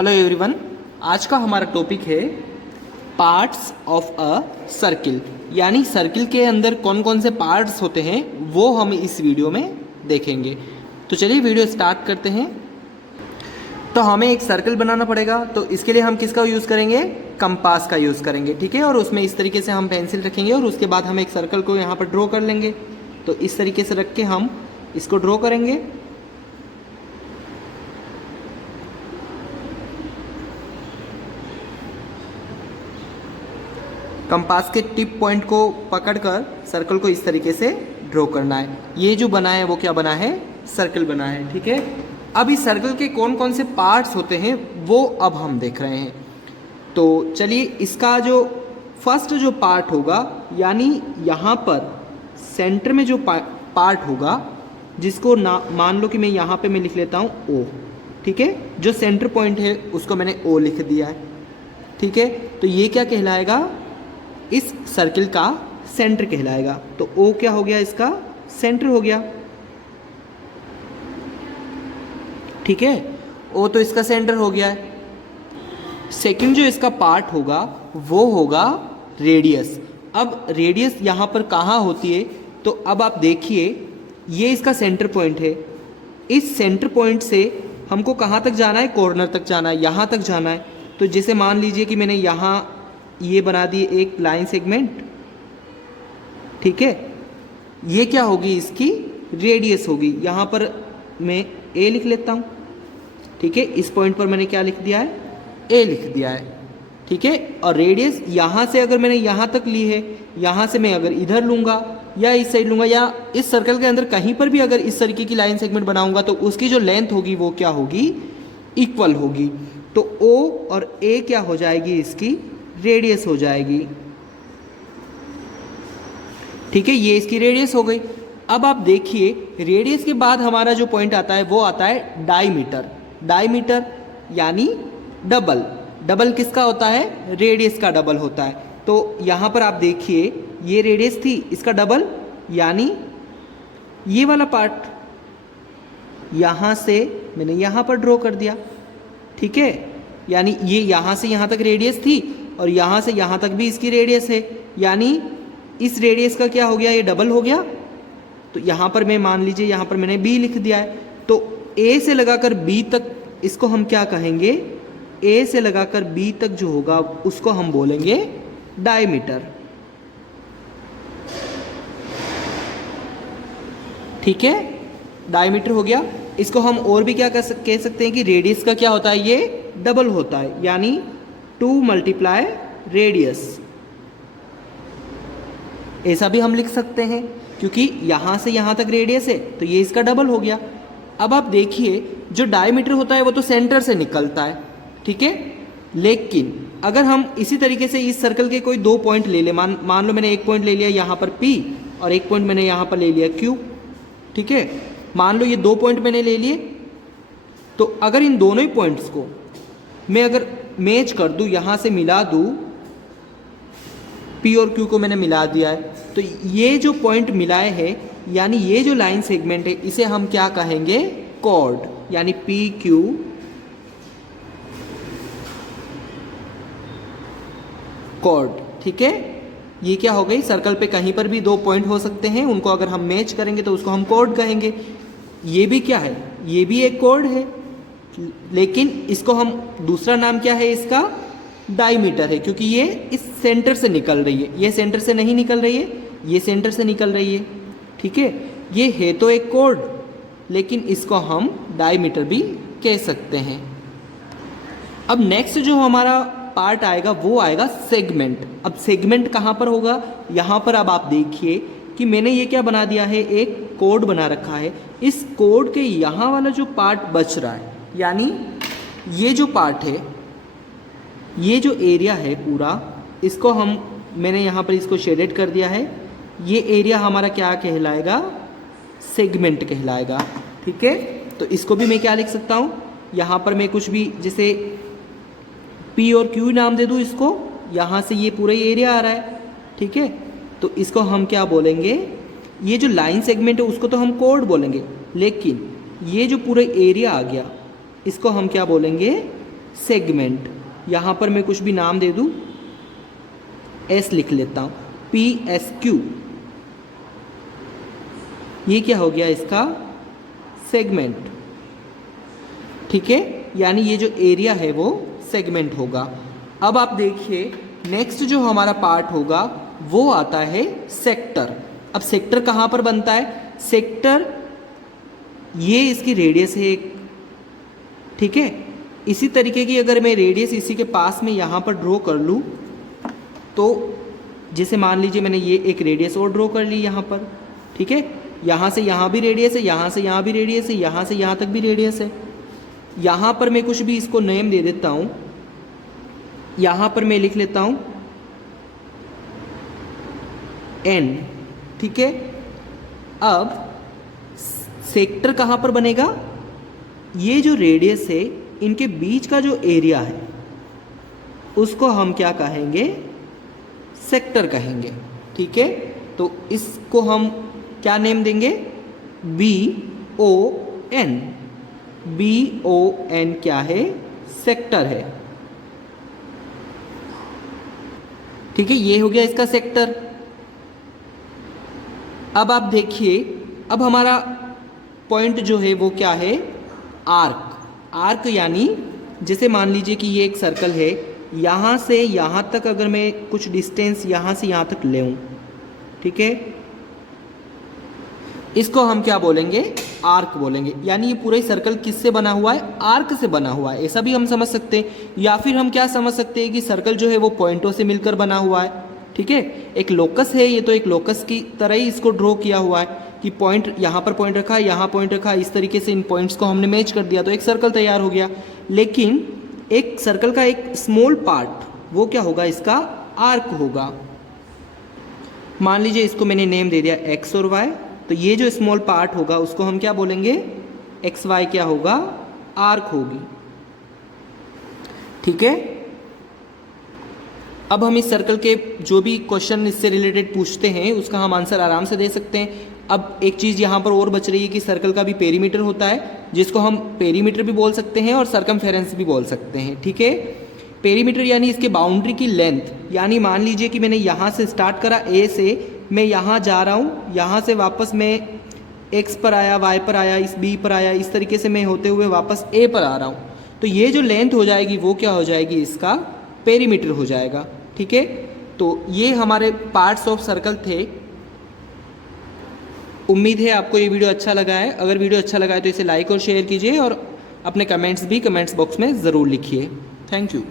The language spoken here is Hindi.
हेलो एवरीवन, आज का हमारा टॉपिक है पार्ट्स ऑफ अ सर्किल। यानी सर्किल के अंदर कौन कौन से पार्ट्स होते हैं वो हम इस वीडियो में देखेंगे। तो चलिए वीडियो स्टार्ट करते हैं। तो हमें एक सर्कल बनाना पड़ेगा, तो इसके लिए हम किसका यूज़ करेंगे? कंपास का यूज़ करेंगे, ठीक है। और उसमें इस तरीके से हम पेंसिल रखेंगे और उसके बाद हम एक सर्कल को यहाँ पर ड्रॉ कर लेंगे। तो इस तरीके से रख के हम इसको ड्रॉ करेंगे। कंपास के टिप पॉइंट को पकड़कर सर्कल को इस तरीके से ड्रॉ करना है। ये जो बना है वो क्या बना है? सर्कल बना है, ठीक है। अब इस सर्कल के कौन कौन से पार्ट्स होते हैं वो अब हम देख रहे हैं। तो चलिए, इसका जो फर्स्ट जो पार्ट होगा, यानी यहाँ पर सेंटर में जो पार्ट होगा, जिसको मान लो कि मैं यहाँ पे मैं लिख लेता हूँ ओ, ठीक है। जो सेंटर पॉइंट है उसको मैंने ओ लिख दिया है, ठीक है। तो ये क्या कहलाएगा? इस सर्किल का सेंटर कहलाएगा। तो ओ क्या हो गया? इसका सेंटर हो गया, ठीक है। ओ तो इसका सेंटर हो गया है। सेकंड जो इसका पार्ट होगा वो होगा रेडियस। अब रेडियस यहाँ पर कहाँ होती है? तो अब आप देखिए, ये इसका सेंटर पॉइंट है। इस सेंटर पॉइंट से हमको कहाँ तक जाना है? कॉर्नर तक जाना है, यहाँ तक जाना है। तो जैसे मान लीजिए कि मैंने यहाँ ये बना दी एक लाइन सेगमेंट, ठीक है। ये क्या होगी? इसकी रेडियस होगी। यहाँ पर मैं ए लिख लेता हूँ, ठीक है। इस पॉइंट पर मैंने क्या लिख दिया है? ए लिख दिया है, ठीक है। और रेडियस यहाँ से अगर मैंने यहाँ तक ली है, यहाँ से मैं अगर इधर लूँगा या इस साइड लूँगा या इस सर्कल के अंदर कहीं पर भी अगर इस तरीके की लाइन सेगमेंट बनाऊँगा तो उसकी जो लेंथ होगी वो क्या होगी? इक्वल होगी। तो ओ और ए क्या हो जाएगी? इसकी रेडियस हो जाएगी, ठीक है। ये इसकी रेडियस हो गई। अब आप देखिए, रेडियस के बाद हमारा जो पॉइंट आता है वो आता है डायमीटर। डायमीटर यानी डबल। डबल किसका होता है? रेडियस का डबल होता है। तो यहाँ पर आप देखिए, ये रेडियस थी, इसका डबल यानी ये वाला पार्ट यहाँ से मैंने यहाँ पर ड्रॉ कर दिया, ठीक है। यानी ये यहाँ से यहाँ तक रेडियस थी और यहाँ से यहाँ तक भी इसकी रेडियस है, यानी इस रेडियस का क्या हो गया? ये डबल हो गया। तो यहाँ पर मैं मान लीजिए यहाँ पर मैंने बी लिख दिया है। तो ए से लगाकर बी तक इसको हम क्या कहेंगे? ए से लगाकर बी तक जो होगा उसको हम बोलेंगे डायमीटर, ठीक है। डायमीटर हो गया। इसको हम और भी क्या कह सकते हैं कि रेडियस का क्या होता है? ये डबल होता है, यानी 2 मल्टीप्लाई रेडियस, ऐसा भी हम लिख सकते हैं, क्योंकि यहाँ से यहाँ तक रेडियस है तो ये इसका डबल हो गया। अब आप देखिए, जो डायमीटर होता है वो तो सेंटर से निकलता है, ठीक है। लेकिन अगर हम इसी तरीके से इस सर्कल के कोई दो पॉइंट ले ले, मान लो मैंने एक पॉइंट ले लिया यहाँ पर P और एक पॉइंट मैंने यहाँ पर ले लिया Q, ठीक है। मान लो ये दो पॉइंट मैंने ले लिए। तो अगर इन दोनों ही पॉइंट्स को मैं अगर मैच कर दूँ, यहाँ से मिला दूँ, P और Q को मैंने मिला दिया है, तो ये जो पॉइंट मिलाए हैं, यानी ये जो लाइन सेगमेंट है, इसे हम क्या कहेंगे? कॉर्ड, यानी PQ कॉर्ड, ठीक है। ये क्या हो गई? सर्कल पे कहीं पर भी दो पॉइंट हो सकते हैं, उनको अगर हम मैच करेंगे तो उसको हम कॉर्ड कहेंगे। ये भी क्या है? ये भी एक कॉर्ड है, लेकिन इसको हम दूसरा नाम क्या है इसका? डायमीटर है, क्योंकि ये इस सेंटर से निकल रही है। ये सेंटर से नहीं निकल रही है, ये सेंटर से निकल रही है, ठीक है। ये है तो एक कॉर्ड, लेकिन इसको हम डायमीटर भी कह सकते हैं। अब नेक्स्ट जो हमारा पार्ट आएगा वो आएगा सेगमेंट। अब सेगमेंट कहाँ पर होगा? यहाँ पर। अब आप देखिए कि मैंने ये क्या बना दिया है? एक कोड बना रखा है। इस कोड के यहाँ वाला जो पार्ट बच रहा है, यानी ये जो पार्ट है, ये जो एरिया है पूरा, इसको मैंने यहाँ पर इसको शेडेड कर दिया है। ये एरिया हमारा क्या कहलाएगा? सेगमेंट कहलाएगा, ठीक है। तो इसको भी मैं क्या लिख सकता हूँ? यहाँ पर मैं कुछ भी, जैसे P और Q नाम दे दूँ इसको। यहाँ से ये पूरा एरिया आ रहा है, ठीक है। तो इसको हम क्या बोलेंगे? ये जो लाइन सेगमेंट है उसको तो हम कोड बोलेंगे, लेकिन ये जो पूरा एरिया आ गया इसको हम क्या बोलेंगे? सेगमेंट, यहाँ पर मैं कुछ भी नाम दे दूँ, एस लिख लेता हूँ, PSQ, ये क्या हो गया इसका सेगमेंट, ठीक है, यानी ये जो एरिया है वो सेगमेंट होगा। अब आप देखिए नेक्स्ट जो हमारा पार्ट होगा वो आता है सेक्टर। अब सेक्टर कहाँ पर बनता है? सेक्टर ये इसकी रेडियस है एक, ठीक है। इसी तरीके की अगर मैं रेडियस इसी के पास में यहाँ पर ड्रॉ कर लूँ तो जैसे मान लीजिए मैंने ये एक रेडियस और ड्रॉ कर ली यहाँ पर, ठीक है, यहाँ से यहाँ भी रेडियस है, यहाँ से यहाँ भी रेडियस है, यहाँ से यहाँ तक भी रेडियस है। यहाँ पर मैं कुछ भी इसको नेम दे देता हूँ, यहाँ पर मैं लिख लेता हूँ N, ठीक है। अब सेक्टर कहाँ पर बनेगा? ये जो रेडियस है इनके बीच का जो एरिया है उसको हम क्या कहेंगे? सेक्टर कहेंगे, ठीक है। तो इसको हम क्या नेम देंगे? BON, BON क्या है? सेक्टर है, ठीक है, ये हो गया इसका सेक्टर। अब आप देखिए, अब हमारा पॉइंट जो है वो क्या है? आर्क। आर्क यानी जैसे मान लीजिए कि ये एक सर्कल है, यहाँ से यहाँ तक अगर मैं कुछ डिस्टेंस यहाँ से यहाँ तक ले, ठीक है, इसको हम क्या बोलेंगे? आर्क बोलेंगे। यानी ये पूरा ही सर्कल किससे बना हुआ है? आर्क से बना हुआ है, ऐसा भी हम समझ सकते हैं। या फिर हम क्या समझ सकते हैं कि सर्कल जो है वो पॉइंटों से मिलकर बना हुआ है, ठीक है। एक लोकस है ये, तो एक लोकस की तरह ही इसको ड्रॉ किया हुआ है कि पॉइंट यहाँ पर पॉइंट रखा है, यहाँ पॉइंट रखा है, इस तरीके से इन पॉइंट्स को हमने मैच कर दिया तो एक सर्कल तैयार हो गया। लेकिन एक सर्कल का एक स्मॉल पार्ट वो क्या होगा? इसका आर्क होगा। मान लीजिए इसको मैंने नेम दे दिया एक्स और वाई, तो ये जो स्मॉल पार्ट होगा उसको हम क्या बोलेंगे? एक्स वाई क्या होगा? आर्क होगी, ठीक है। अब हम इस सर्कल के जो भी क्वेश्चन इससे रिलेटेड पूछते हैं उसका हम आंसर आराम से दे सकते हैं। अब एक चीज़ यहाँ पर और बच रही है कि सर्कल का भी पेरीमीटर होता है, जिसको हम पेरीमीटर भी बोल सकते हैं और सरकमफेरेंस भी बोल सकते हैं, ठीक है। पेरीमीटर यानी इसके बाउंड्री की लेंथ, यानी मान लीजिए कि मैंने यहाँ से स्टार्ट करा ए से, मैं यहाँ जा रहा हूँ, यहाँ से वापस मैं एक्स पर आया, वाई पर आया, इस बी पर आया, इस तरीके से मैं होते हुए वापस ए पर आ रहा हूँ, तो ये जो लेंथ हो जाएगी वो क्या हो जाएगी? इसका पेरीमीटर हो जाएगा, ठीक है। तो ये हमारे पार्ट्स ऑफ सर्कल थे। उम्मीद है आपको ये वीडियो अच्छा लगा है। अगर वीडियो अच्छा लगा है तो इसे लाइक और शेयर कीजिए और अपने कमेंट्स भी कमेंट्स बॉक्स में ज़रूर लिखिए। Thank you.